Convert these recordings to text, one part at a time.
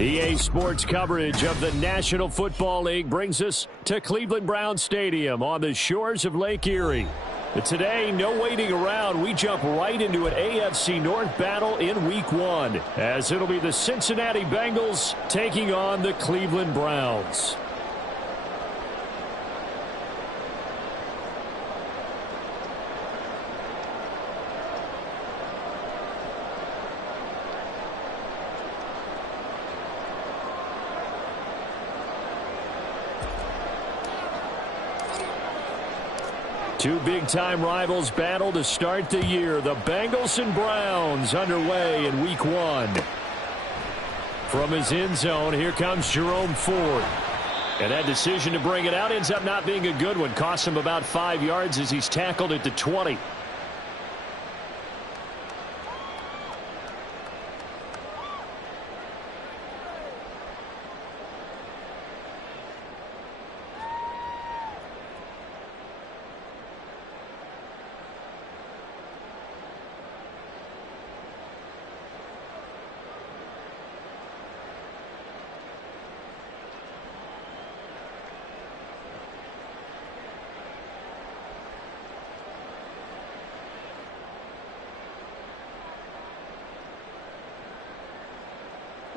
EA Sports coverage of the National Football League brings us to Cleveland Browns Stadium on the shores of Lake Erie. But today, no waiting around. We jump right into an AFC North battle in Week 1, as it'll be the Cincinnati Bengals taking on the Cleveland Browns. Two big-time rivals battle to start the year. The Bengals and Browns underway in Week 1. From his end zone, here comes Jerome Ford. And that decision to bring it out ends up not being a good one. Costs him about 5 yards as he's tackled at the 20.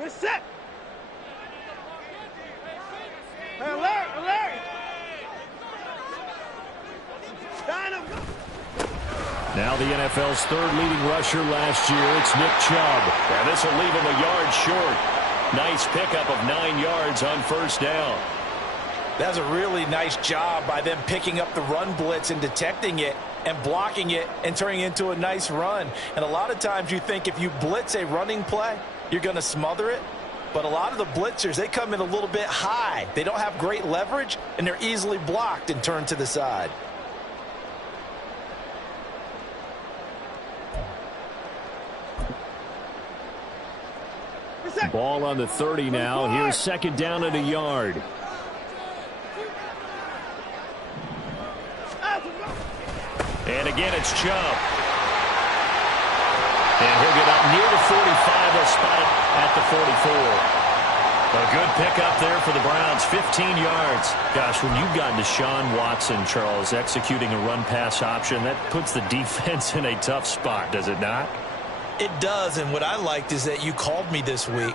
We're set. Alert, alert. Now the NFL's third leading rusher last year, it's Nick Chubb. And this will leave him a yard short. Nice pickup of 9 yards on first down. That's a really nice job by them picking up the run blitz and detecting it and blocking it and turning it into a nice run. And a lot of times you think if you blitz a running play, you're going to smother it. But a lot of the blitzers, they come in a little bit high. They don't have great leverage, and they're easily blocked and turned to the side. Ball on the 30 now. Here's second down and a yard. And again, it's Chubb. And he'll get up near the 45. They'll spot it at the 44. A good pickup there for the Browns, 15 yards. Gosh, when you've got Deshaun Watson, Charles, executing a run-pass option, that puts the defense in a tough spot, does it not? It does, and what I liked is that you called me this week,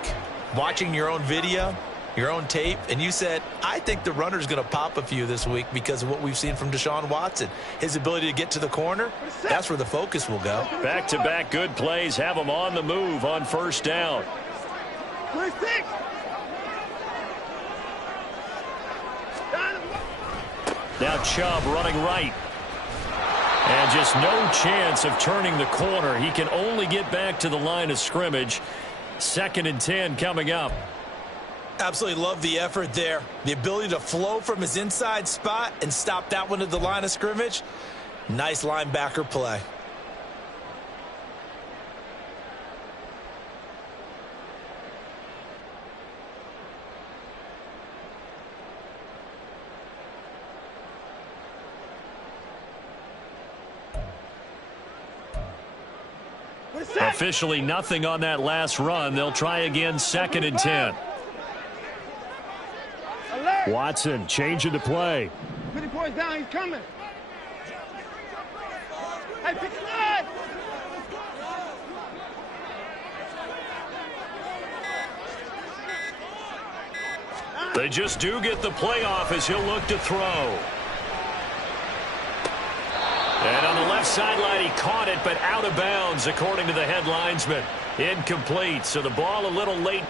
watching your own video, your own tape, and you said, I think the runner's going to pop a few this week because of what we've seen from Deshaun Watson. His ability to get to the corner, that's where the focus will go. Back-to-back good plays have him on the move on first down. Now Chubb running right. And just no chance of turning the corner. He can only get back to the line of scrimmage. 2nd and 10 coming up. Absolutely love the effort there. The ability to flow from his inside spot and stop that one at the line of scrimmage. Nice linebacker play. Officially nothing on that last run. They'll try again 2nd and 10. Watson changing the play. 50 points down, he's coming. Hey, pick it up. They just do get the play off as he'll look to throw. And on the left sideline, he caught it, but out of bounds, according to the head linesman. Incomplete, so the ball a little late.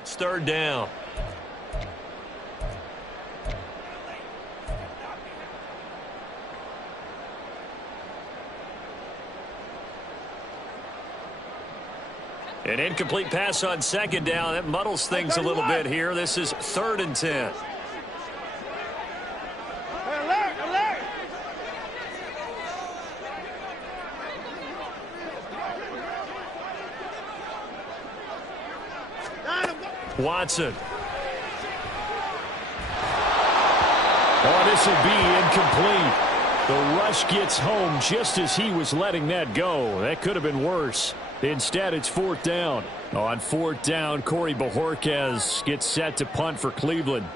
It's third down. An incomplete pass on second down. That muddles things a little bit here. This is 3rd and 10. Alert, alert. Watson. Oh, this will be incomplete. The rush gets home just as he was letting that go. That could have been worse. Instead, it's 4th down. On 4th down, Corey Bojorquez gets set to punt for Cleveland.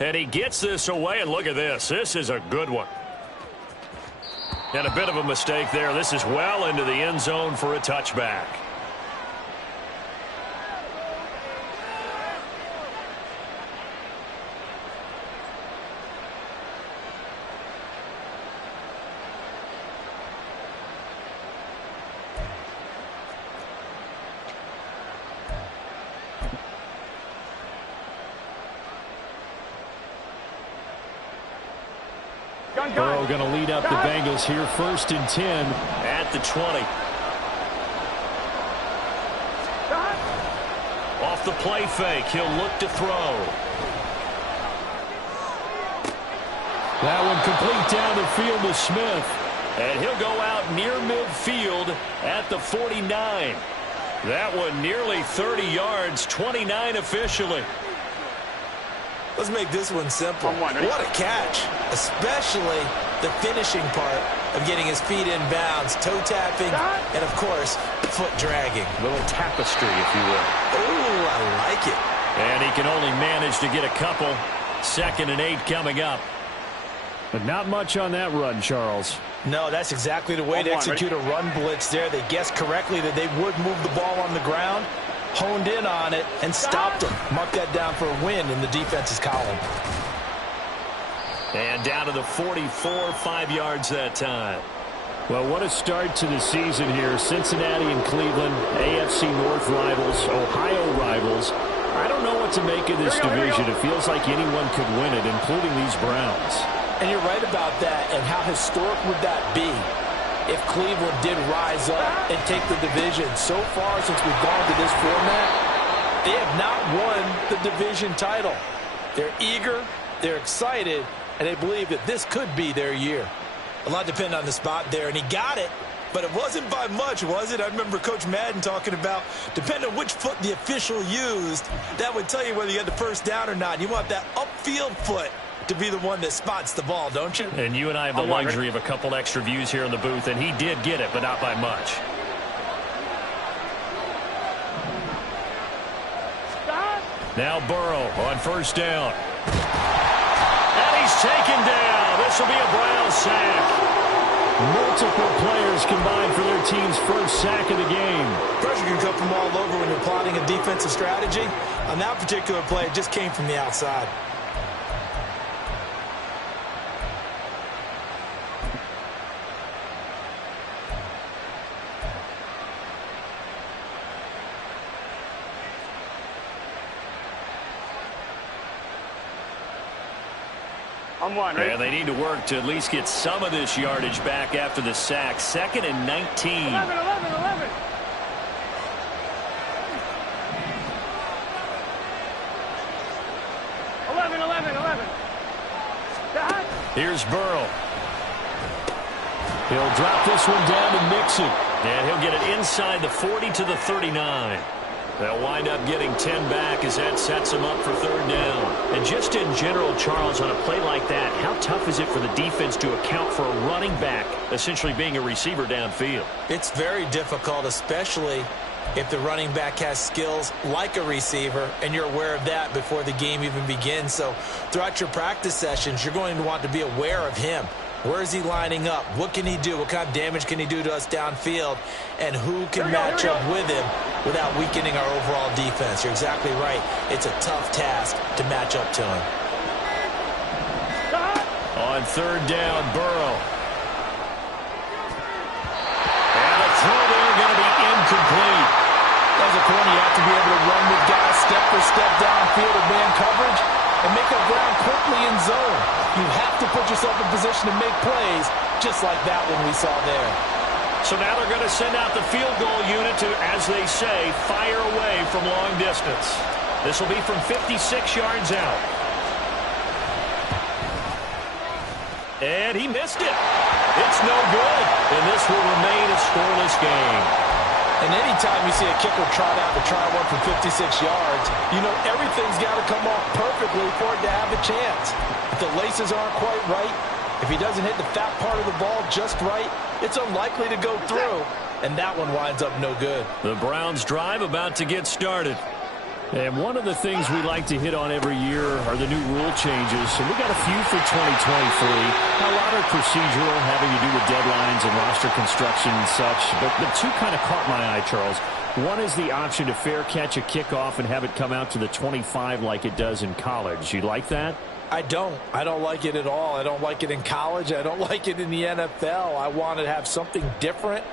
And he gets this away, and look at this. This is a good one. And a bit of a mistake there. This is well into the end zone for a touchback. Burrow going to lead up the Bengals here, 1st and 10 at the 20. Off the play fake, he'll look to throw. That one complete down the field to Smith. And he'll go out near midfield at the 49. That one nearly 30 yards, 29 officially. Let's make this one simple. What a catch, especially the finishing part of getting his feet in bounds, toe tapping, and, of course, foot dragging. A little tapestry, if you will. Oh, I like it. And he can only manage to get a couple. 2nd and 8 coming up. But not much on that run, Charles. No, that's exactly the way to execute a run blitz there. They guessed correctly that they would move the ball on the ground, honed in on it, and stopped him. Mark that down for a win in the defense's column. And down to the 44, 5 yards that time. Well, what a start to the season here. Cincinnati and Cleveland, AFC North rivals, Ohio rivals. I don't know what to make of this division. It feels like anyone could win it, including these Browns. And you're right about that. And how historic would that be if Cleveland did rise up and take the division? So far, since we've gone to this format, they have not won the division title. They're eager, they're excited, and they believe that this could be their year. A lot depends on the spot there, and he got it, but it wasn't by much, was it? I remember Coach Madden talking about, depending on which foot the official used, that would tell you whether you had the first down or not. You want that upfield foot to be the one that spots the ball, don't you? And you and I have the luxury of a couple extra views here in the booth, and he did get it, but not by much. Now Burrow on 1st down. And he's taken down. This will be a Brown sack. Multiple players combined for their team's first sack of the game. Pressure can come from all over when you're plotting a defensive strategy. On that particular play, it just came from the outside. And they need to work to at least get some of this yardage back after the sack. 2nd and 19. 11. Here's Burrow. He'll drop this one down to Mixon. And he'll get it inside the 40 to the 39. They'll wind up getting 10 back as that sets them up for 3rd down. And just in general, Charles, on a play like that, how tough is it for the defense to account for a running back essentially being a receiver downfield? It's very difficult, especially if the running back has skills like a receiver, and you're aware of that before the game even begins. So throughout your practice sessions, you're going to want to be aware of him. Where is he lining up? What can he do? What kind of damage can he do to us downfield? And who can match up with him without weakening our overall defense? You're exactly right. It's a tough task to match up to him. On 3rd down, Burrow. And the throw there going to be incomplete. As a corner, you have to be able to run with guys step for step downfield of man coverage and make up ground quickly in zone. You have to put yourself in position to make plays just like that one we saw there. So now they're going to send out the field goal unit to, as they say, fire away from long distance. This will be from 56 yards out. And he missed it. It's no good. And this will remain a scoreless game. And anytime you see a kicker trot out to try one from 56 yards, you know everything's got to come off perfectly for it to have a chance. If the laces aren't quite right, if he doesn't hit the fat part of the ball just right, it's unlikely to go through, and that one winds up no good. The Browns drive about to get started. And one of the things we like to hit on every year are the new rule changes. And we got a few for 2023. A lot are procedural, having to do with deadlines and roster construction and such. But the two kind of caught my eye, Charles. One is the option to fair catch a kickoff and have it come out to the 25 like it does in college. You like that? I don't like it at all. I don't like it in college. I don't like it in the NFL. I want to have something different,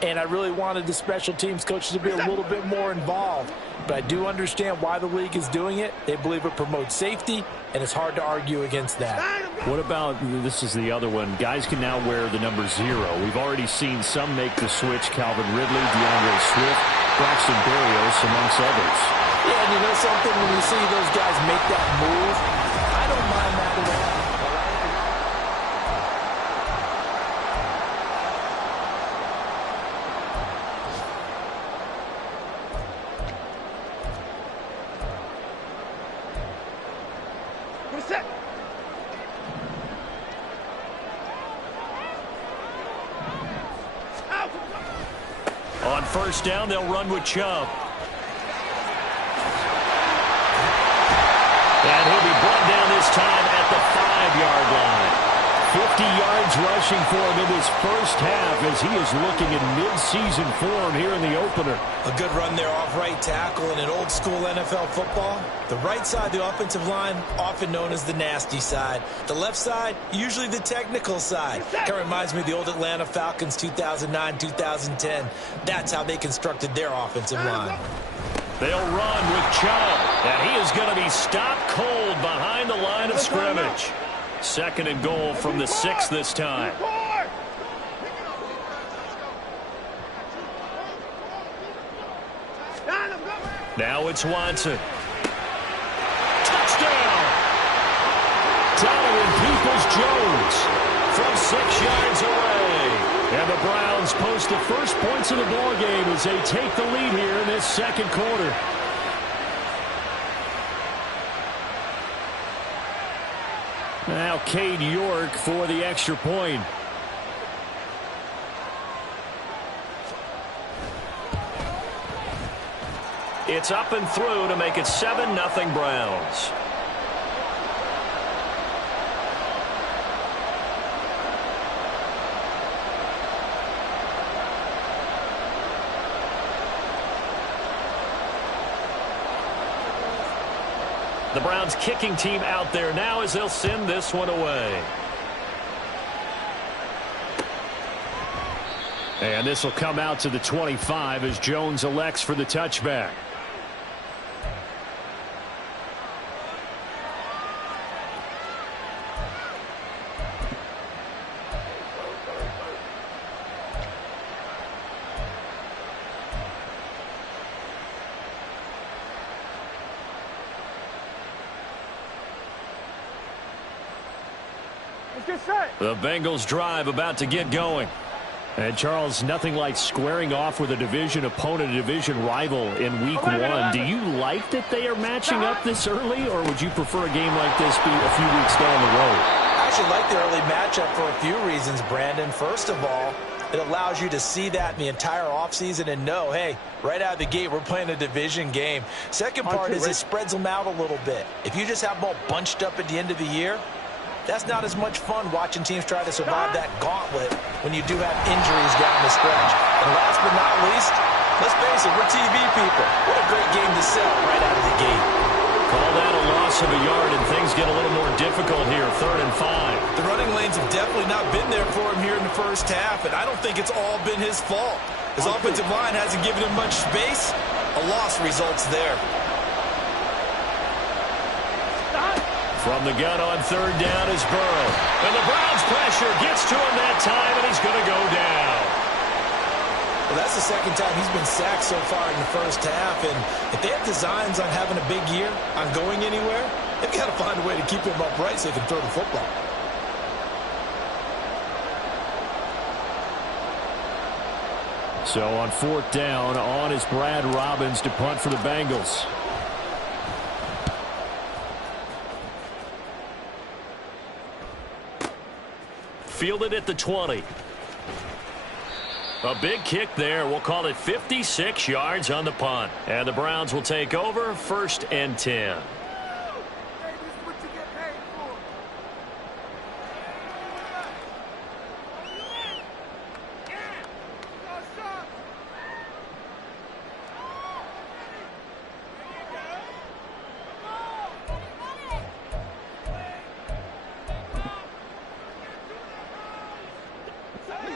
and I really wanted the special teams coaches to be a little bit more involved. But I do understand why the league is doing it. They believe it promotes safety, and it's hard to argue against that. What about, this is the other one, guys can now wear the number 0. We've already seen some make the switch, Calvin Ridley, DeAndre Swift, Braxton Berrios, amongst others. Yeah, and you know something? When you see those guys make that move, I don't mind that at all. What's that? On first down, they'll run with Chubb. And he'll be brought down this time at the 5-yard line. 50 yards rushing for him in this first half as he is looking in mid-season form here in the opener. A good run there off right tackle in an old-school NFL football. The right side of the offensive line, often known as the nasty side. The left side, usually the technical side. Kind of reminds me of the old Atlanta Falcons 2009-2010. That's how they constructed their offensive line. They'll run with Chubb, and he is going to be stopped cold behind the line of scrimmage. Second and goal from the 6 this time. Now it's Watson. Touchdown! Donovan Peoples-Jones from 6 yards away. And the Browns post the first points of the ballgame as they take the lead here in this second quarter. Now Cade York for the extra point. It's up and through to make it 7-0 Browns. The Browns kicking team out there now as they'll send this one away. And this will come out to the 25 as Jones elects for the touchback. The Bengals drive about to get going. And Charles, nothing like squaring off with a division opponent, a division rival in week 1. Do you like that they are matching up this early, or would you prefer a game like this be a few weeks down the road? I actually like the early matchup for a few reasons, Brandon. First of all, it allows you to see that in the entire offseason and know, hey, right out of the gate, we're playing a division game. Second part is it spreads them out a little bit. If you just have them all bunched up at the end of the year, that's not as much fun watching teams try to survive that gauntlet when you do have injuries down the stretch. And last but not least, let's face it, we're TV people. What a great game to sell right out of the gate. Call that a loss of a yard, and things get a little more difficult here, 3rd and 5. The running lanes have definitely not been there for him here in the first half, and I don't think it's all been his fault. His offensive line hasn't given him much space. A loss results there. From the gun on 3rd down is Burrow. And the Browns pressure gets to him that time, and he's going to go down. Well, that's the second time he's been sacked so far in the first half. And if they have designs on having a big year, on going anywhere, they've got to find a way to keep him upright so they can throw the football. So on 4th down, on is Brad Robbins to punt for the Bengals. Fielded at the 20. A big kick there. We'll call it 56 yards on the punt. And the Browns will take over 1st and 10.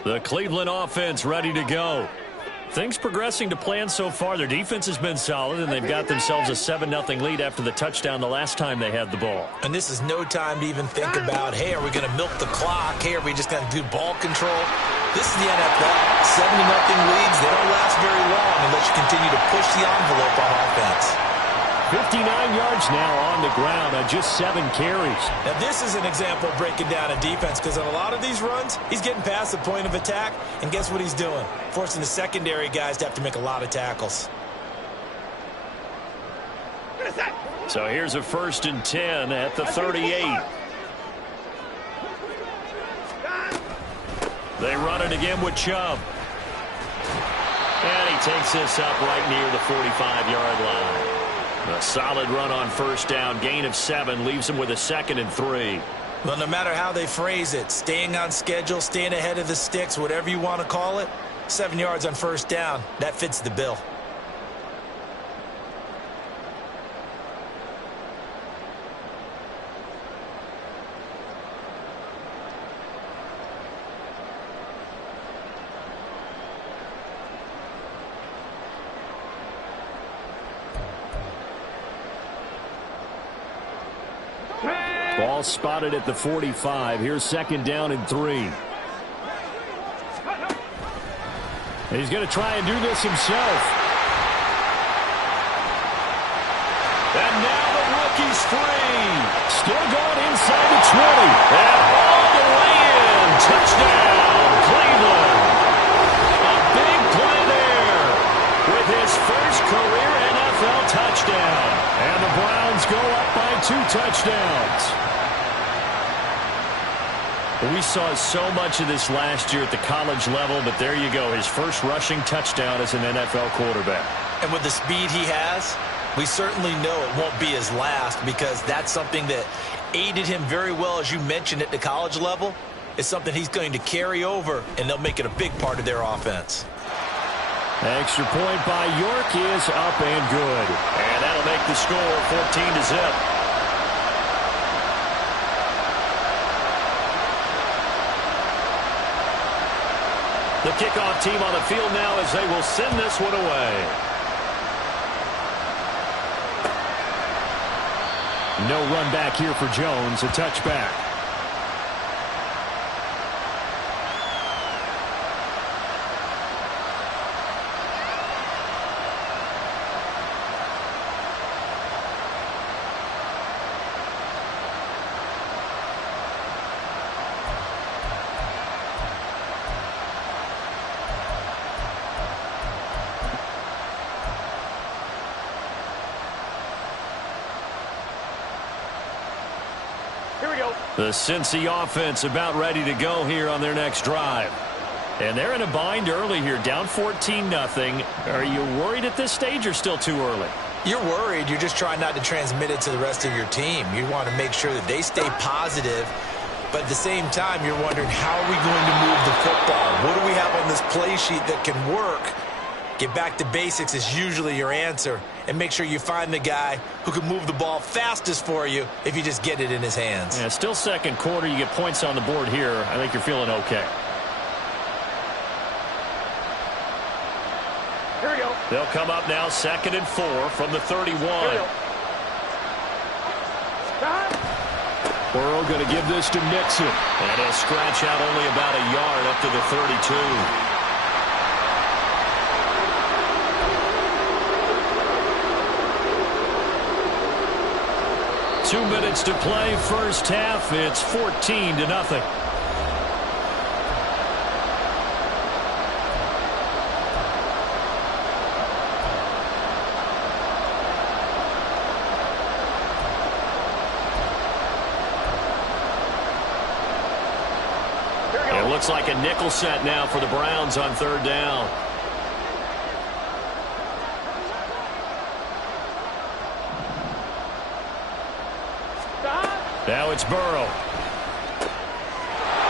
The Cleveland offense ready to go. Things progressing to plan so far. Their defense has been solid, and they've got themselves a 7-0 lead after the touchdown the last time they had the ball. And this is no time to even think about, hey, are we going to milk the clock? Hey, are we just going to do ball control? This is the NFL. 7-0 leads, they don't last very long unless you continue to push the envelope on offense. 59 yards now on the ground on just 7 carries. Now, this is an example of breaking down a defense because on a lot of these runs, he's getting past the point of attack, and guess what he's doing? Forcing the secondary guys to have to make a lot of tackles. So here's a 1st and 10 at the 38. They run it again with Chubb. And he takes this up right near the 45-yard line. A solid run on 1st down. Gain of 7 leaves him with a 2nd and 3. Well, no matter how they phrase it, staying on schedule, staying ahead of the sticks, whatever you want to call it, 7 yards on 1st down, that fits the bill. Ball spotted at the 45. Here's 2nd down and 3. He's going to try and do this himself. And now the rookie's free. Still going inside the 20. And all the way in. Touchdown, Cleveland. A big play there with his first career NFL touchdown. And the Browns go up by 2 touchdowns. We saw so much of this last year at the college level, but there you go. His first rushing touchdown as an NFL quarterback. And with the speed he has, we certainly know it won't be his last because that's something that aided him very well, as you mentioned, at the college level. It's something he's going to carry over, and they'll make it a big part of their offense. Extra point by York is up and good. And that'll make the score 14-0. The kickoff team on the field now as they will send this one away. No run back here for Jones. A touchback. The Cincy offense about ready to go here on their next drive. And they're in a bind early here, down 14-0. Are you worried at this stage or still too early? You're worried. You're just trying not to transmit it to the rest of your team. You want to make sure that they stay positive. But at the same time, you're wondering, how are we going to move the football? What do we have on this play sheet that can work? Get back to basics is usually your answer. And make sure you find the guy who can move the ball fastest for you if you just get it in his hands. Yeah, still second quarter. You get points on the board here. I think you're feeling okay. Here we go. They'll come up now 2nd and 4 from the 31. Burrow going to give this to Mixon. And he'll scratch out only about a yard up to the 32. 2 minutes to play, first half. It's 14-0. looks like a nickel set now for the Browns on third down. Now it's Burrow.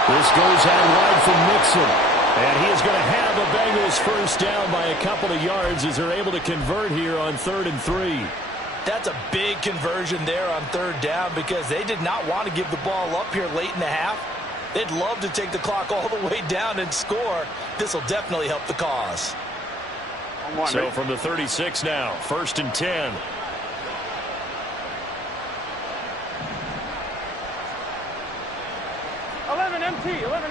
This goes out wide for Mixon. And he is going to have the Bengals first down by a couple of yards as they're able to convert here on 3rd and 3. That's a big conversion there on third down because they did not want to give the ball up here late in the half. They'd love to take the clock all the way down and score. This will definitely help the cause. So from the 36 now, 1st and 10.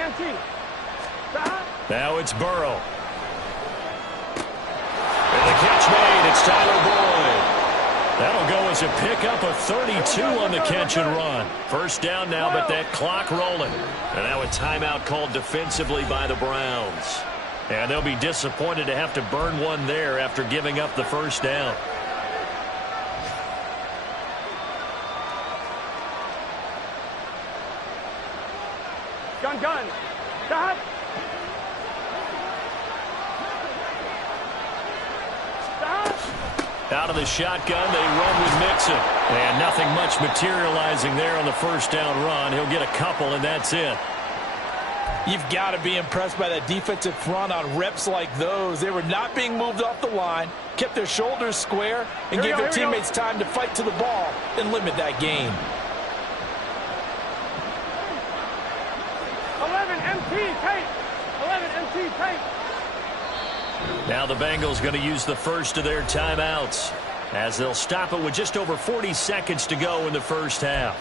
MT. Now it's Burrow. And the catch made. It's Tyler Boyd. That'll go as a pickup of 32 on the catch and run. First down now, but that clock rolling. And now a timeout called defensively by the Browns. And they'll be disappointed to have to burn one there after giving up the first down. Gun. Stop. Out of the shotgun, they run with Mixon. And nothing much materializing there on the first down run. He'll get a couple, and that's it. You've got to be impressed by that defensive front on reps like those. They were not being moved off the line, kept their shoulders square, and gave their teammates time to fight to the ball and limit that gain. 11 MT tape. 11 MT tape. Now the Bengals going to use the first of their timeouts as they'll stop it with just over 40 seconds to go in the first half.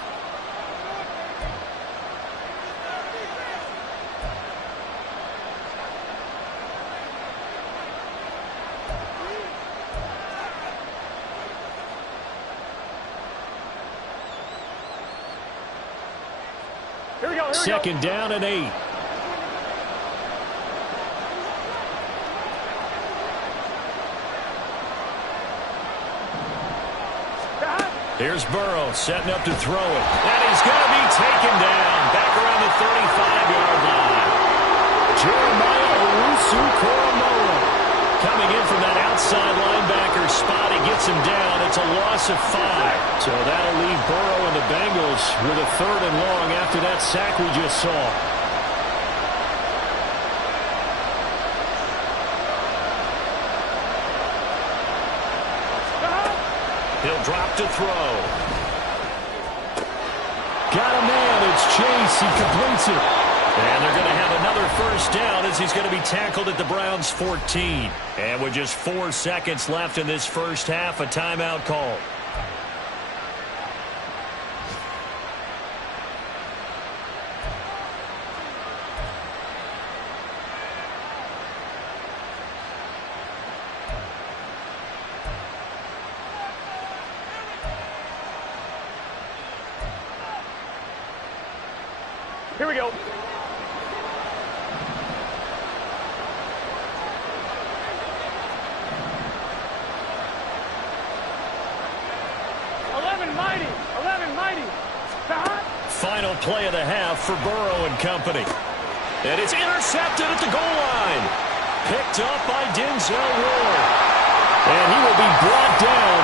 Here we go. Second down and 8. Here's Burrow setting up to throw it. And he's going to be taken down back around the 35-yard line. Jeremiah Owusu-Koramoah coming in from that outside linebacker spot. He gets him down. It's a loss of 5. So that'll leave Burrow and the Bengals with a 3rd and long after that sack we just saw. He'll drop to throw. Got a man. It's Chase. He completes it. And they're going to have another first down as he's going to be tackled at the Browns' 14. And with just 4 seconds left in this first half, a timeout call. Here we go. Mighty. Final play of the half for Burrow and company. And it's intercepted at the goal line. Picked up by Denzel Ward. And he will be brought down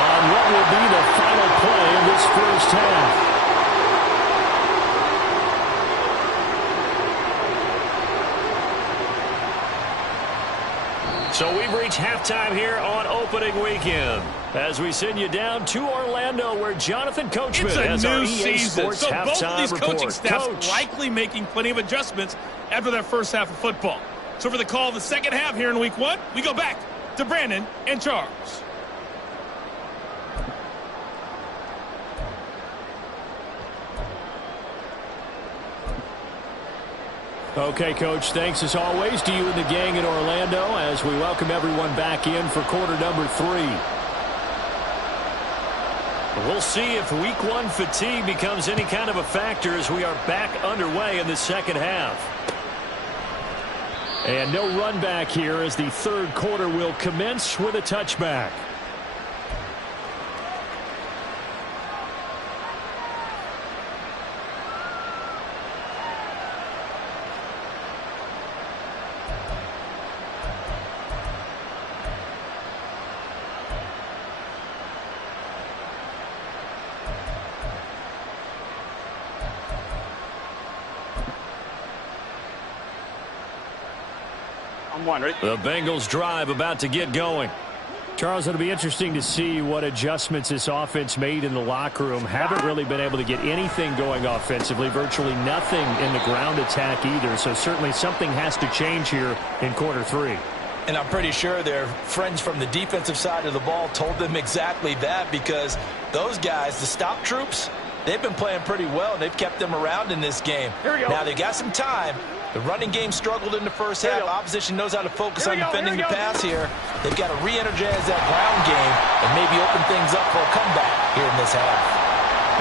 on what will be the final play of this first half. So we've reached halftime here on opening weekend as we send you down to Orlando where Jonathan Coachman has our EA Sports so halftime both of these report. coaching staffs Coach. likely making plenty of adjustments after their first half of football. So for the call of the second half here in week 1, we go back to Brandon and Charles. Okay, Coach, thanks as always to you and the gang in Orlando as we welcome everyone back in for quarter number 3. We'll see if week 1 fatigue becomes any kind of a factor as we are back underway in the second half. And no run back here as the third quarter will commence with a touchback. On one, ready? The Bengals drive about to get going. Charles, it'll be interesting to see what adjustments this offense made in the locker room. Haven't really been able to get anything going offensively, virtually nothing in the ground attack either. So certainly something has to change here in quarter three. And I'm pretty sure their friends from the defensive side of the ball told them exactly that, because those guys, the stop troops, they've been playing pretty well, and they've kept them around in this game. Now, they got some time. The running game struggled in the first half. Opposition knows how to focus on defending the pass here. They've got to re-energize that ground game and maybe open things up for a comeback here in this half.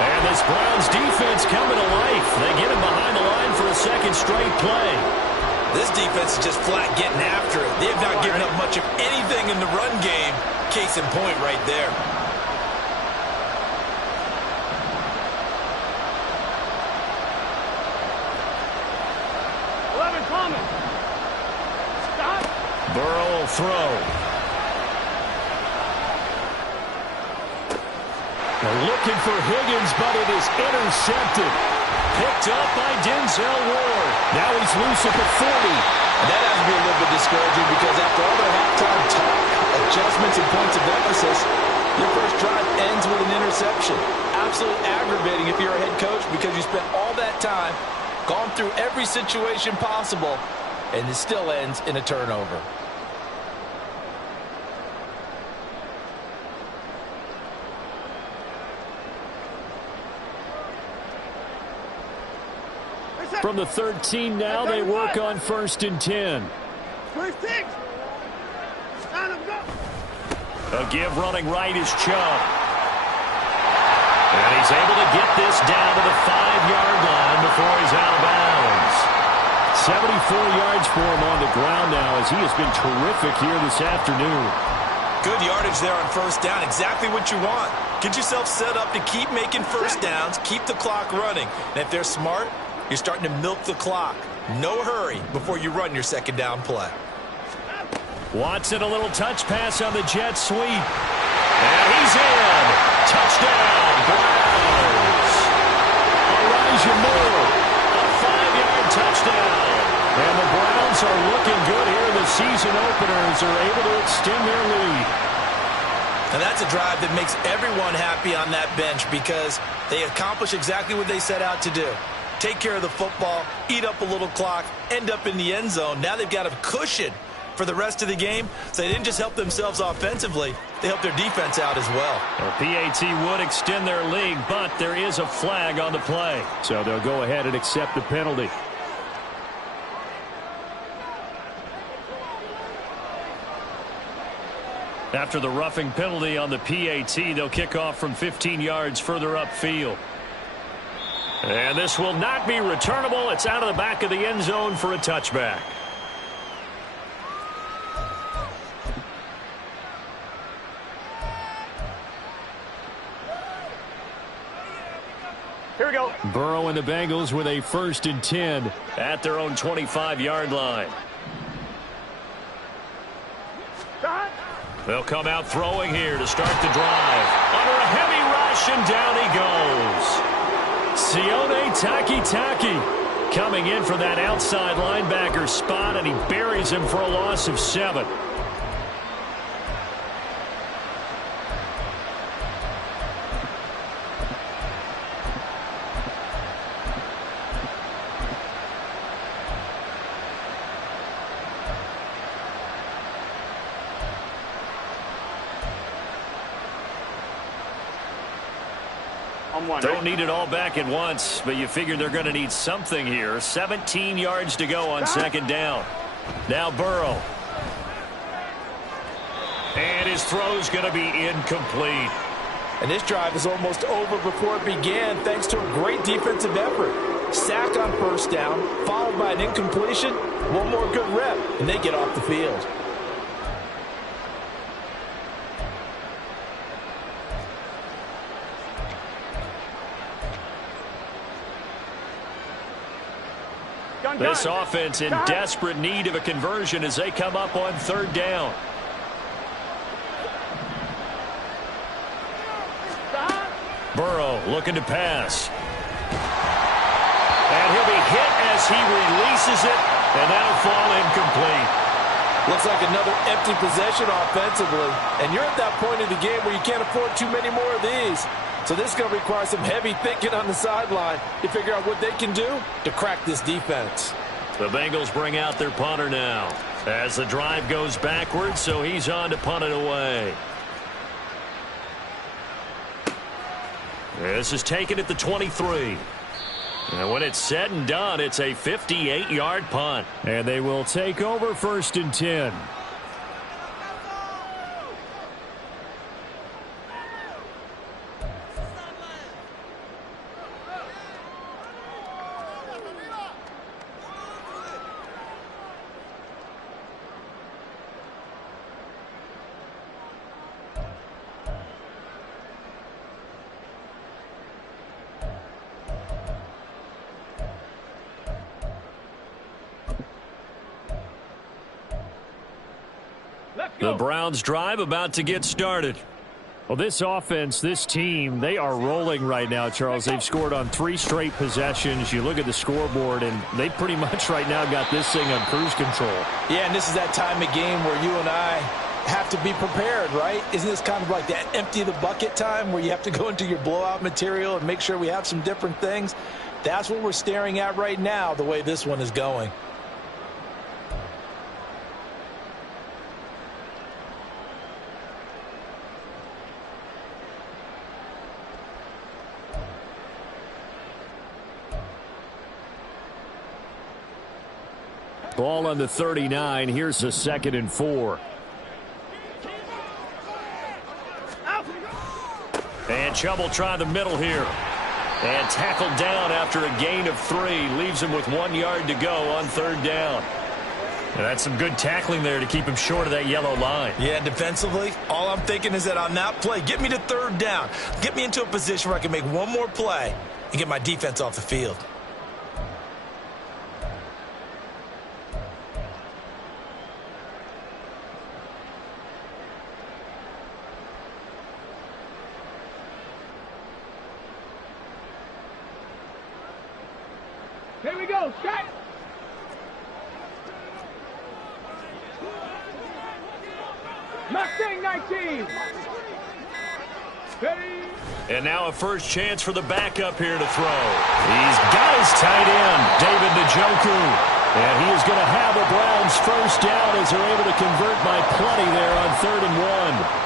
And this Browns defense coming to life. They get him behind the line for a second straight play. This defense is just flat getting after it. They have not given up much of anything in the run game. Case in point right there. Burrow will throw. They're looking for Higgins, but it is intercepted. Picked up by Denzel Ward. Now he's loose at the 40. And that has to be a little bit discouraging, because after all their halftime talk, adjustments, and points of emphasis, your first drive ends with an interception. Absolutely aggravating if you're a head coach, because you spent all that time, gone through every situation possible, and it still ends in a turnover. From the 13 now, they work on 1st and 10. A give running right is Chubb. And he's able to get this down to the 5-yard line before he's out of bounds. 74 yards for him on the ground now, as he has been terrific here this afternoon. Good yardage there on first down. Exactly what you want. Get yourself set up to keep making first downs, keep the clock running. And if they're smart, you're starting to milk the clock. No hurry before you run your second down play. Watson, a little touch pass on the jet sweep. And he's in. Touchdown, Browns. Elijah Moore, a 5-yard touchdown. And the Browns are looking good here in the season openers. Are able to extend their lead. And that's a drive that makes everyone happy on that bench, because they accomplish exactly what they set out to do. Take care of the football, eat up a little clock, end up in the end zone. Now they've got a cushion for the rest of the game. So they didn't just help themselves offensively, they helped their defense out as well. PAT would extend their lead, but there is a flag on the play. So they'll go ahead and accept the penalty. After the roughing penalty on the PAT, they'll kick off from 15 yards further upfield. And this will not be returnable. It's out of the back of the end zone for a touchback. Here we go. Burrow and the Bengals with a 1st and 10 at their own 25-yard line. They'll come out throwing here to start the drive. Under a heavy rush, and down he goes. Sione Takitaki coming in for that outside linebacker spot, and he buries him for a loss of 7. Don't need it all back at once, but you figure they're going to need something here. 17 yards to go on 2nd down. Now Burrow. And his throw's going to be incomplete. And this drive is almost over before it began, thanks to a great defensive effort. Sack on 1st down, followed by an incompletion. One more good rep, and they get off the field. This offense in desperate need of a conversion as they come up on 3rd down. Burrow looking to pass. And he'll be hit as he releases it, and that'll fall incomplete. Looks like another empty possession offensively. And you're at that point in the game where you can't afford too many more of these. So this is going to require some heavy thinking on the sideline to figure out what they can do to crack this defense. The Bengals bring out their punter now as the drive goes backwards, so he's on to punt it away. This is taken at the 23. And when it's said and done, it's a 58-yard punt. And they will take over 1st and 10. The Browns drive about to get started. Well, this offense, this team, they are rolling right now, Charles. They've scored on 3 straight possessions. You look at the scoreboard, and they pretty much right now got this thing on cruise control. Yeah, and this is that time of game where you and I have to be prepared, right? Isn't this kind of like that empty the bucket time where you have to go into your blowout material and make sure we have some different things? That's what we're staring at right now, the way this one is going. Ball on the 39. Here's a 2nd and 4. And Chubb will try the middle here. And tackled down after a gain of 3. Leaves him with 1 yard to go on 3rd down. And that's some good tackling there to keep him short of that yellow line. Yeah, defensively, all I'm thinking is that on that play, get me to 3rd down. Get me into a position where I can make one more play and get my defense off the field. Here we go, set. Mustang 19. Ready. And now a first chance for the backup here to throw. He's got his tight end, David Njoku. And he is going to have a Browns first down as they're able to convert by plenty there on 3rd and 1.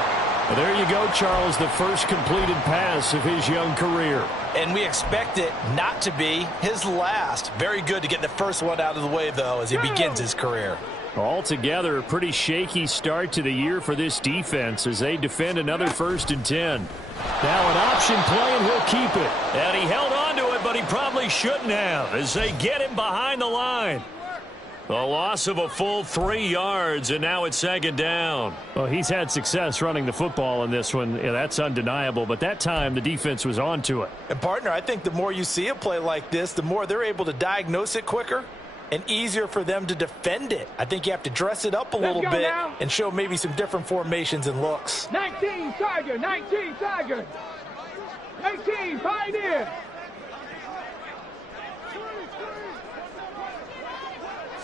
Well, there you go, Charles, the first completed pass of his young career. And we expect it not to be his last. Very good to get the first one out of the way, though, as he begins his career. Altogether, a pretty shaky start to the year for this defense as they defend another 1st and 10. Now an option play, and he'll keep it. And he held on to it, but he probably shouldn't have as they get him behind the line. A loss of a full 3 yards, and now it's 2nd down. Well, he's had success running the football in this one. Yeah, that's undeniable, but that time the defense was on to it. And, partner, I think the more you see a play like this, the more they're able to diagnose it quicker and easier for them to defend it. I think you have to dress it up a little bit now and show maybe some different formations and looks. 19 Tiger, 19 Tiger. 19 Pioneer.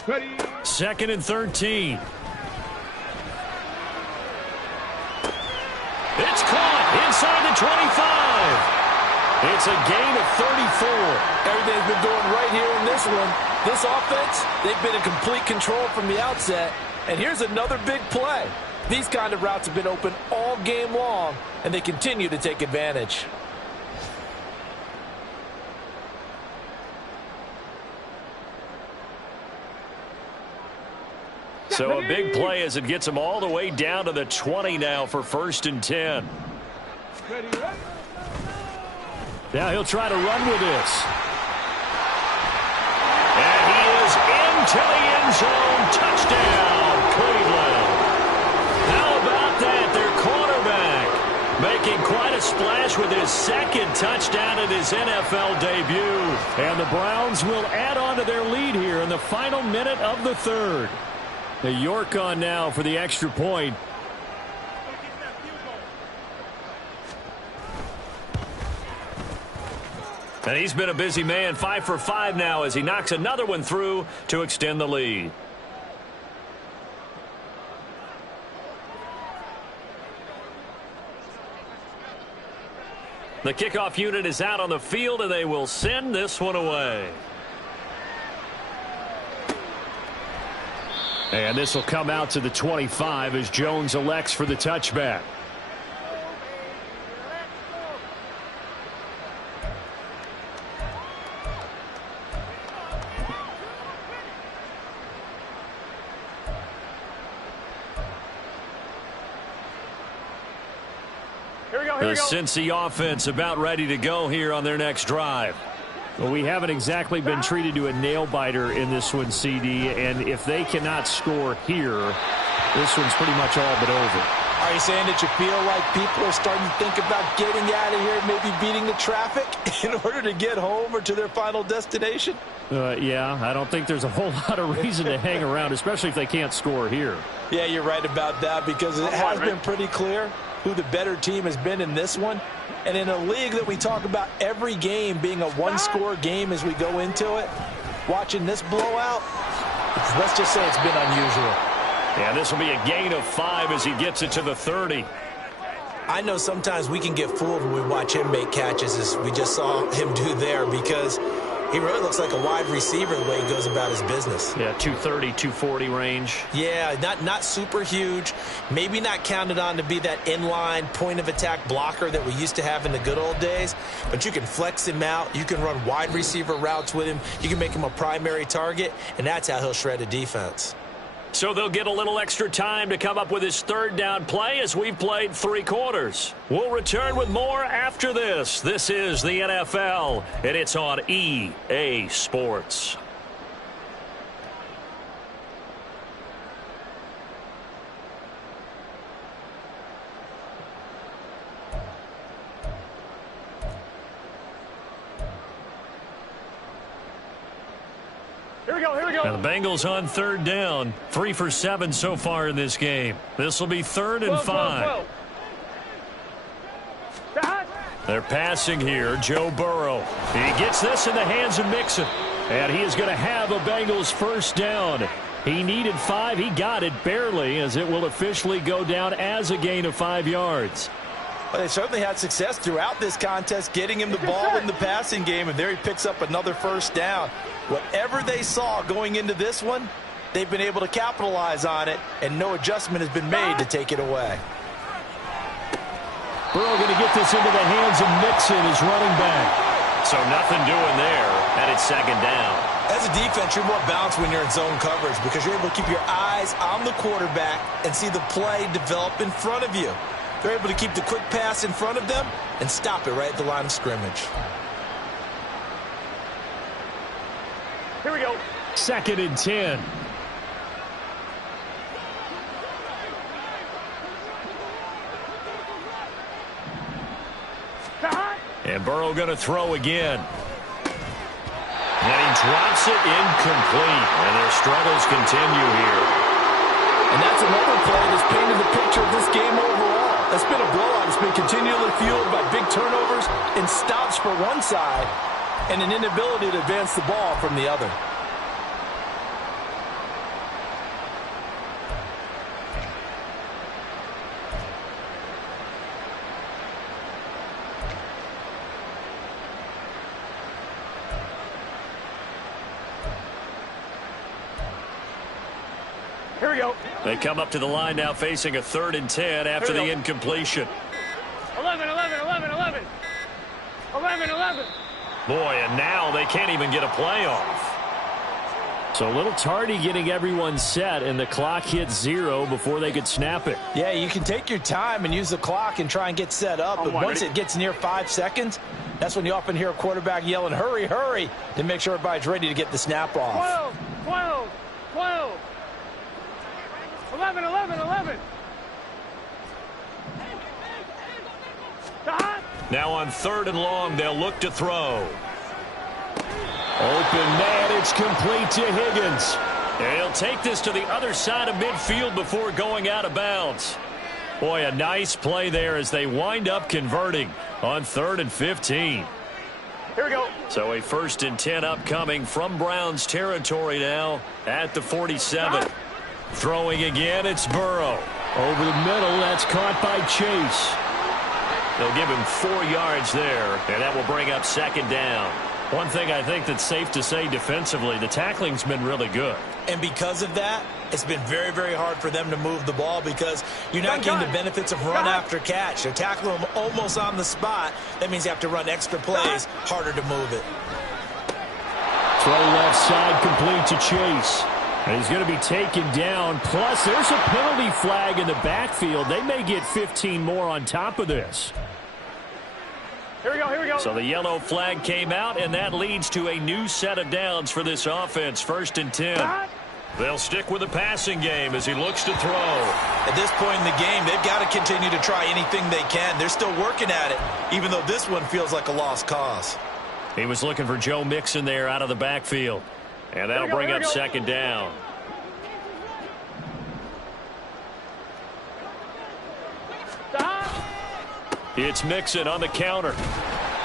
Ready. 2nd and 13. It's caught inside the 25. It's a gain of 34. Everything's been going right here in this one. This offense, they've been in complete control from the outset. And here's another big play. These kind of routes have been open all game long, and they continue to take advantage. So a big play as it gets them all the way down to the 20 now for 1st and 10. Now he'll try to run with this. And he is into the end zone. Touchdown, Cleveland. How about that? Their quarterback making quite a splash with his 2nd touchdown in his NFL debut. And the Browns will add on to their lead here in the final minute of the 3rd. The York on now for the extra point. And he's been a busy man, 5 for 5 now as he knocks another one through to extend the lead. The kickoff unit is out on the field, and they will send this one away. And this will come out to the 25 as Jones elects for the touchback. The Cincy offense about ready to go here on their next drive. Well, we haven't exactly been treated to a nail-biter in this one, CD, and if they cannot score here, this one's pretty much all but over. Are you saying that you feel like people are starting to think about getting out of here, maybe beating the traffic in order to get home or to their final destination? Yeah, I don't think there's a whole lot of reason to hang around, especially if they can't score here. Yeah, you're right about that because it has been pretty clear who the better team has been in this one. And in a league that we talk about every game being a one-score game as we go into it, watching this blowout, let's just say it's been unusual. Yeah, this will be a gain of 5 as he gets it to the 30. I know sometimes we can get fooled when we watch him make catches, as we just saw him do there, because he really looks like a wide receiver the way he goes about his business. Yeah, 230, 240 range. Yeah, not super huge. Maybe not counted on to be that inline point-of-attack blocker that we used to have in the good old days. But you can flex him out. You can run wide receiver routes with him. You can make him a primary target, and that's how he'll shred a defense. So they'll get a little extra time to come up with his third down play as we've played 3 quarters. We'll return with more after this. This is the NFL, and it's on EA Sports. Here we go. Now the Bengals on third down. 3 for 7 so far in this game. This will be 3rd and 5. They're passing here. Joe Burrow. He gets this in the hands of Mixon. And he is going to have a Bengals first down. He needed 5. He got it barely, as it will officially go down as a gain of 5 yards. Well, they certainly had success throughout this contest, getting him the ball in the passing game, and there he picks up another first down. Whatever they saw going into this one, they've been able to capitalize on it, and no adjustment has been made to take it away. Burrow going to get this into the hands of Mixon, his running back. So nothing doing there, and it's 2nd down. As a defense, you're more balanced when you're in zone coverage because you're able to keep your eyes on the quarterback and see the play develop in front of you. They're able to keep the quick pass in front of them and stop it right at the line of scrimmage. Here we go. 2nd and 10. And Burrow going to throw again. And he drops it incomplete. And their struggles continue here. And that's another play that's painted the picture of this game overall. That's been a blowout. It's been continually fueled by big turnovers and stops for one side and an inability to advance the ball from the other. Here we go. They come up to the line now facing a 3rd and 10 after the incompletion. 11. 11. Boy, and now they can't even get a play off. So a little tardy getting everyone set, and the clock hits 0 before they could snap it. Yeah, you can take your time and use the clock and try and get set up, but once it gets near 5 seconds, that's when you often hear a quarterback yelling, hurry, hurry, to make sure everybody's ready to get the snap off. 12. 11. Now on 3rd and long, they'll look to throw. Open man, it's complete to Higgins. And he'll take this to the other side of midfield before going out of bounds. Boy, a nice play there as they wind up converting on 3rd and 15. Here we go. So a 1st and 10 upcoming from Browns territory now at the 47. Throwing again, it's Burrow. Over the middle, that's caught by Chase. They'll give him 4 yards there, and that will bring up second down. One thing I think that's safe to say defensively, the tackling's been really good. And because of that, it's been very, very hard for them to move the ball because you're not getting the benefits of run after catch. They're tackling them almost on the spot. That means you have to run extra plays, harder to move it. Throw left side complete to Chase. And he's going to be taken down. Plus, there's a penalty flag in the backfield. They may get 15 more on top of this. Here we go, here we go. So the yellow flag came out, and that leads to a new set of downs for this offense. 1st and 10. They'll stick with the passing game as he looks to throw. At this point in the game, they've got to continue to try anything they can. They're still working at it, even though this one feels like a lost cause. He was looking for Joe Mixon there out of the backfield. And that'll bring up second down. It's Mixon on the counter.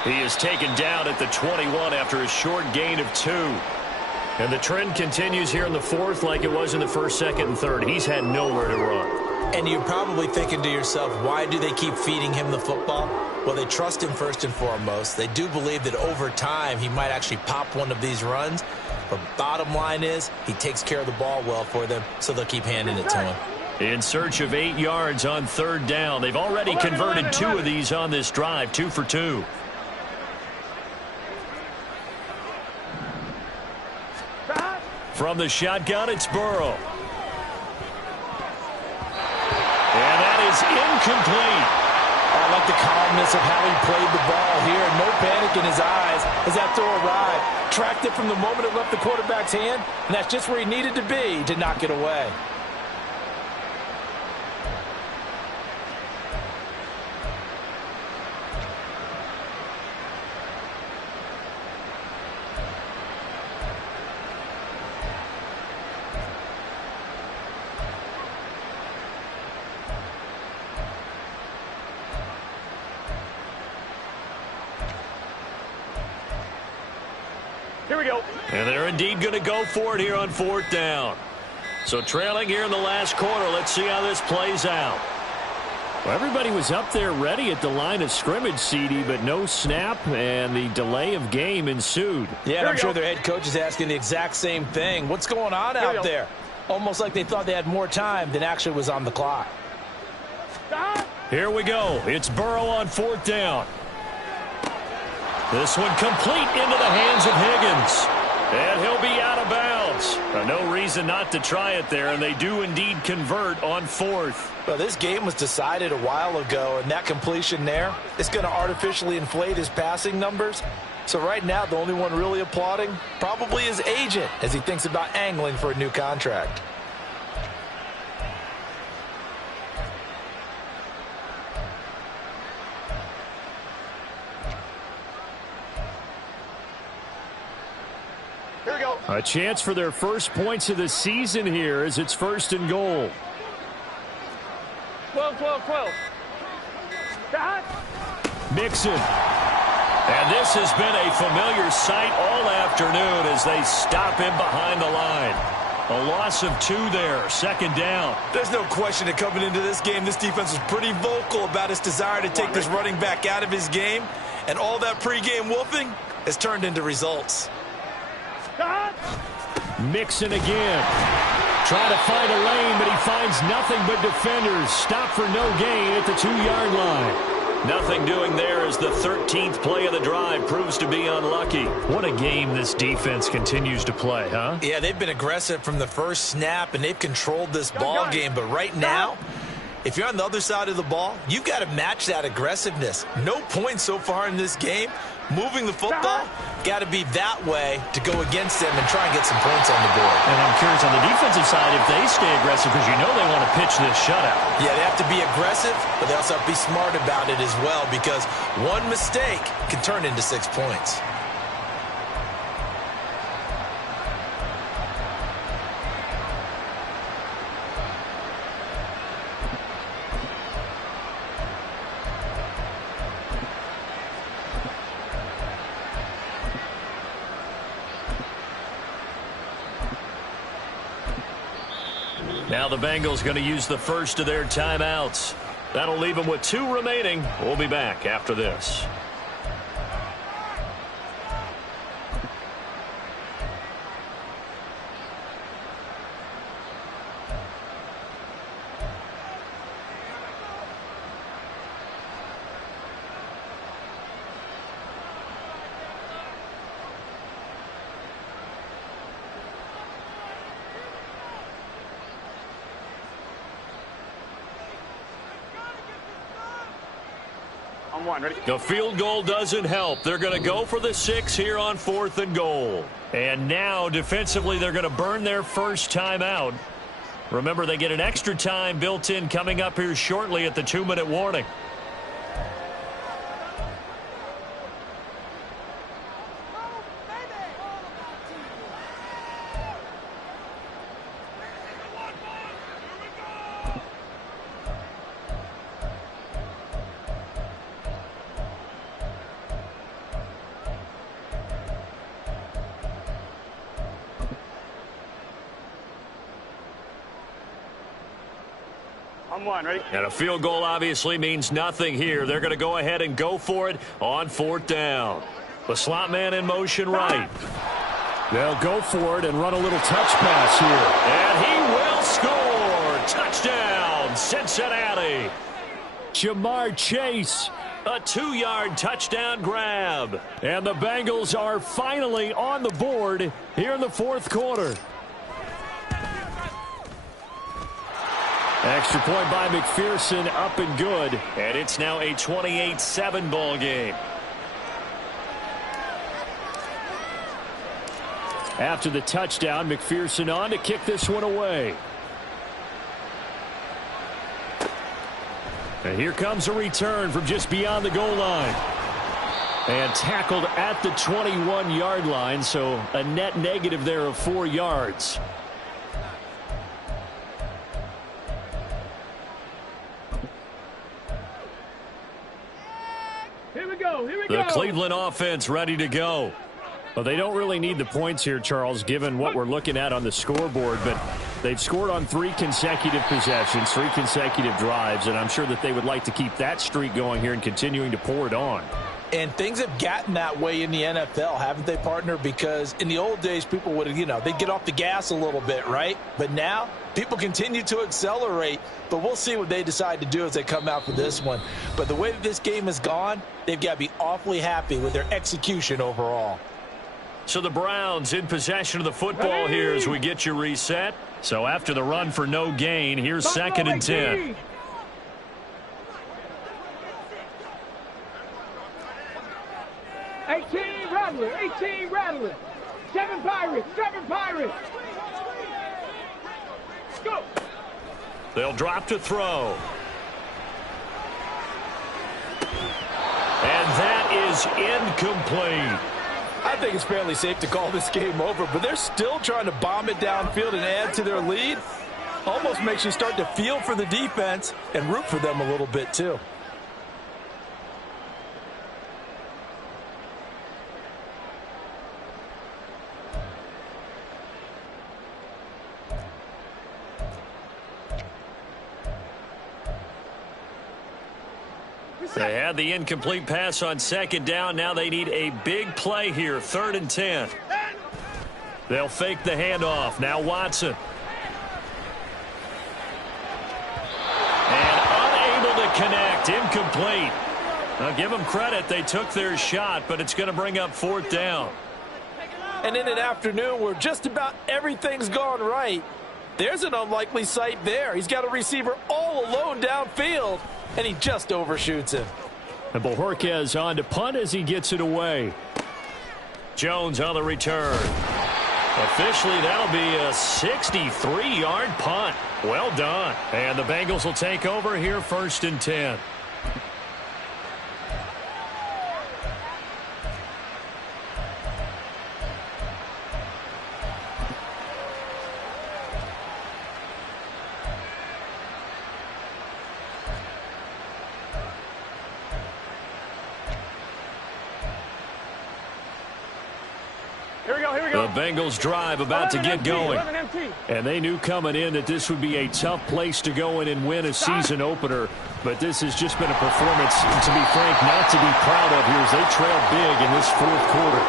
He is taken down at the 21 after a short gain of 2. And the trend continues here in the 4th like it was in the 1st, 2nd, and 3rd. He's had nowhere to run. And you're probably thinking to yourself, why do they keep feeding him the football? Well, they trust him first and foremost. They do believe that over time he might actually pop one of these runs. But bottom line is he takes care of the ball well for them, so they'll keep handing it to him. In search of 8 yards on 3rd down. They've already converted 2 of these on this drive, 2 for 2. From the shotgun, it's Burrow. And that is incomplete. I like the calmness of how he played the ball here. No panic in his eyes as that throw arrived. Tracked it from the moment it left the quarterback's hand, and that's just where he needed to be to knock it away. Here we go. And they're indeed going to go for it here on 4th down. So trailing here in the last quarter. Let's see how this plays out. Well, everybody was up there ready at the line of scrimmage, CD, but no snap, and the delay of game ensued. Yeah, and I'm sure their head coach is asking the exact same thing. What's going on out there? Almost like they thought they had more time than actually was on the clock. Here we go. It's Burrow on 4th down. This one complete into the hands of Higgins. And he'll be out of bounds. No reason not to try it there, and they do indeed convert on 4th. Well, this game was decided a while ago, and that completion there is going to artificially inflate his passing numbers. So right now, the only one really applauding probably his agent as he thinks about angling for a new contract. Here we go. A chance for their first points of the season here as it's 1st and goal. 12, 12, 12. Mixon. And this has been a familiar sight all afternoon as they stop him behind the line. A loss of 2 there, 2nd down. There's no question that coming into this game, this defense was pretty vocal about its desire to take this running back out of his game. And all that pregame wolfing has turned into results. Mixon again. Trying to find a lane, but he finds nothing but defenders. Stop for no gain at the 2-yard line. Nothing doing there as the 13th play of the drive proves to be unlucky. What a game this defense continues to play, huh? Yeah, they've been aggressive from the first snap, and they've controlled this ball game. But right now, if you're on the other side of the ball, you've got to match that aggressiveness. No points so far in this game. Moving the football, got to be that way to go against them and try and get some points on the board. And I'm curious on the defensive side if they stay aggressive because you know they want to pitch this shutout. Yeah, they have to be aggressive, but they also have to be smart about it as well because one mistake can turn into 6 points. Now the Bengals going to use the first of their timeouts. That'll leave them with 2 remaining. We'll be back after this. The field goal doesn't help. They're going to go for the 6 here on 4th and goal. And now, defensively, they're going to burn their first time out. Remember, they get an extra time built in coming up here shortly at the 2-minute warning. Ready? And a field goal obviously means nothing here. They're going to go ahead and go for it on 4th down. The slot man in motion right. They'll go for it and run a little touch pass here. And he will score. Touchdown, Cincinnati. Jamar Chase. A 2-yard touchdown grab. And the Bengals are finally on the board here in the 4th quarter. Extra point by McPherson, up and good. And it's now a 28-7 ball game. After the touchdown, McPherson on to kick this one away. And here comes a return from just beyond the goal line. And tackled at the 21-yard line, so a net negative there of 4 yards. The Cleveland offense ready to go. Well, they don't really need the points here, Charles, given what we're looking at on the scoreboard, but they've scored on 3 consecutive possessions, 3 consecutive drives, and I'm sure that they would like to keep that streak going here and continuing to pour it on. And things have gotten that way in the NFL, haven't they, partner? Because in the old days, people would, they'd get off the gas a little bit, right? But now, people continue to accelerate. But we'll see what they decide to do as they come out for this one. But the way that this game has gone, they've got to be awfully happy with their execution overall. So the Browns in possession of the football here as we get you reset. So after the run for no gain, here's 2nd and 10. Rattler, 18 Rattler, 7 Pirates, 7 Pirates. Go. They'll drop to throw. And that is incomplete. I think it's fairly safe to call this game over, but they're still trying to bomb it downfield and add to their lead. Almost makes you start to feel for the defense and root for them a little bit too. They had the incomplete pass on 2nd down. Now they need a big play here, 3rd and 10. They'll fake the handoff. Now Watson. And unable to connect. Incomplete. Now give them credit. They took their shot, but it's going to bring up 4th down. And in an afternoon where just about everything's gone right, there's an unlikely sight there. He's got a receiver all alone downfield, and he just overshoots him. And Bojorquez on to punt as he gets it away. Jones on the return. Officially, that'll be a 63-yard punt. Well done. And the Bengals will take over here, 1st and 10. The Bengals drive about to get going. And they knew coming in that this would be a tough place to go in and win a season opener. But this has just been a performance, to be frank, not to be proud of here as they trail big in this fourth quarter.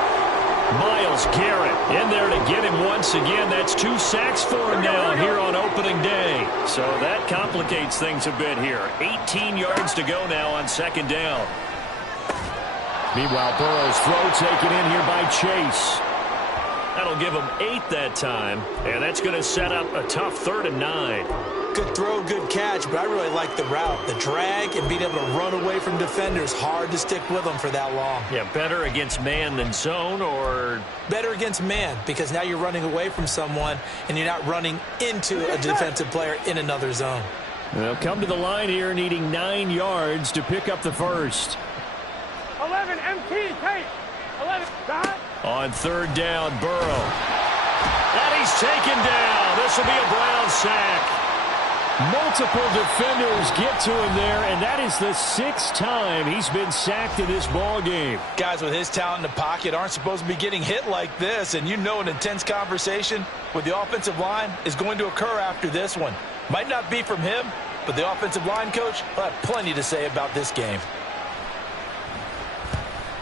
Myles Garrett in there to get him once again. That's 2 sacks for him now here on opening day. So that complicates things a bit here. 18 yards to go now on second down. Meanwhile, Burrow's throw taken in here by Chase. That'll give him 8 that time, and that's going to set up a tough 3rd and 9. Good throw, good catch, but I really like the route. The drag and being able to run away from defenders, hard to stick with them for that long. Yeah, better against man than zone, or? Better against man, because now you're running away from someone, and you're not running into a defensive player in another zone. They'll come to the line here needing 9 yards to pick up the first. 11, MT, tape. 11, dot. On 3rd down, Burrow. And he's taken down. This will be a Brown sack. Multiple defenders get to him there, and that is the 6th time he's been sacked in this ball game. Guys with his talent in the pocket aren't supposed to be getting hit like this, and you know an intense conversation with the offensive line is going to occur after this one. Might not be from him, but the offensive line coach will have plenty to say about this game.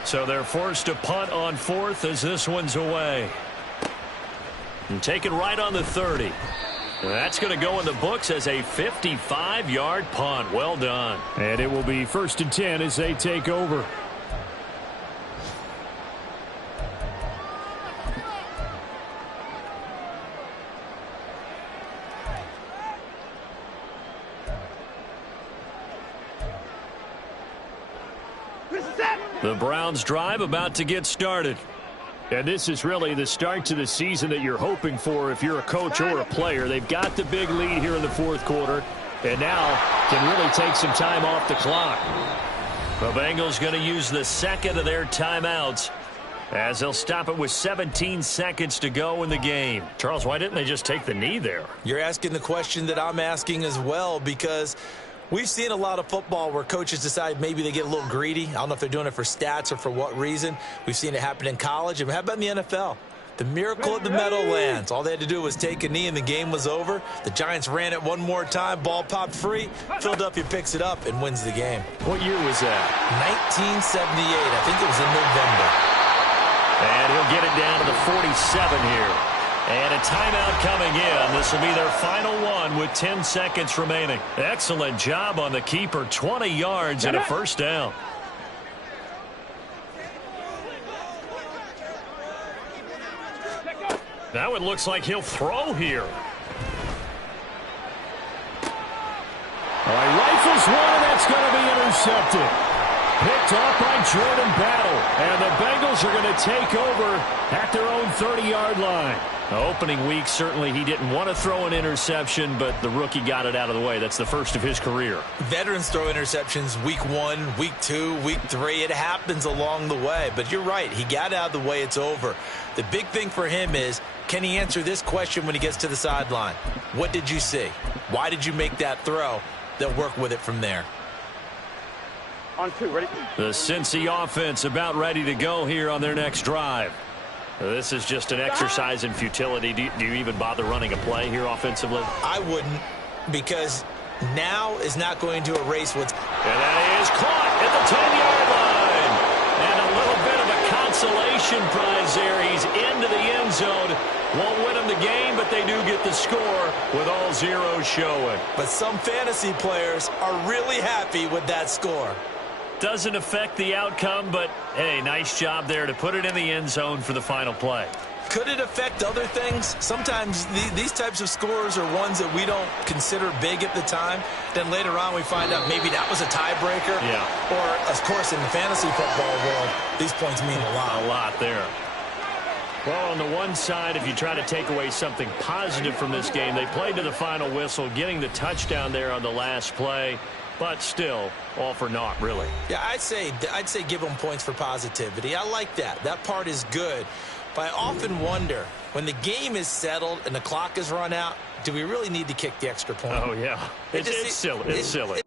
So they're forced to punt on 4th as this one's away. And taken right on the 30. That's going to go in the books as a 55-yard punt. Well done. And it will be 1st and 10 as they take over. The Browns drive about to get started. And this is really the start to the season that you're hoping for if you're a coach or a player. They've got the big lead here in the fourth quarter, and now can really take some time off the clock. The Bengals going to use the 2nd of their timeouts as they'll stop it with 17 seconds to go in the game. Charles, why didn't they just take the knee there? You're asking the question that I'm asking as well, because we've seen a lot of football where coaches decide maybe they get a little greedy. I don't know if they're doing it for stats or for what reason. We've seen it happen in college. And how about in the NFL? The miracle of the Meadowlands. All they had to do was take a knee and the game was over. The Giants ran it one more time. Ball popped free. Philadelphia picks it up and wins the game. What year was that? 1978. I think it was in November. And he'll get it down to the 47 here. And a timeout coming in. This will be their final one with 10 seconds remaining. Excellent job on the keeper. 20 yards and a first down. Now it looks like he'll throw here. All right, rifles one, and that's going to be intercepted. Picked off by Jordan Battle. And the Bengals are going to take over at their own 30-yard line. Now, opening week, certainly he didn't want to throw an interception, but the rookie got it out of the way. That's the first of his career. Veterans throw interceptions week 1, week 2, week 3. It happens along the way. But you're right. He got out of the way. It's over. The big thing for him is, can he answer this question when he gets to the sideline? What did you see? Why did you make that throw? They'll work with it from there. On 2, ready? The Cincy offense about ready to go here on their next drive. This is just an exercise in futility. Do you even bother running a play here offensively? I wouldn't, because now is not going to erase what's... And that is caught at the 10-yard line. And a little bit of a consolation prize there. He's into the end zone. Won't win them the game, but they do get the score with all zeros showing. But some fantasy players are really happy with that score. Doesn't affect the outcome, but, hey, nice job there to put it in the end zone for the final play. Could it affect other things? Sometimes these types of scores are ones that we don't consider big at the time. Then later on we find out maybe that was a tiebreaker. Yeah. Or, of course, in the fantasy football world, these points mean a lot. A lot there. Well, on the one side, if you try to take away something positive from this game, they played to the final whistle, getting the touchdown there on the last play. But still, all for naught, really. Yeah, I'd say give them points for positivity. I like that. That part is good. But I often wonder, when the game is settled and the clock is run out, do we really need to kick the extra point? Oh, yeah. It's silly. It's silly.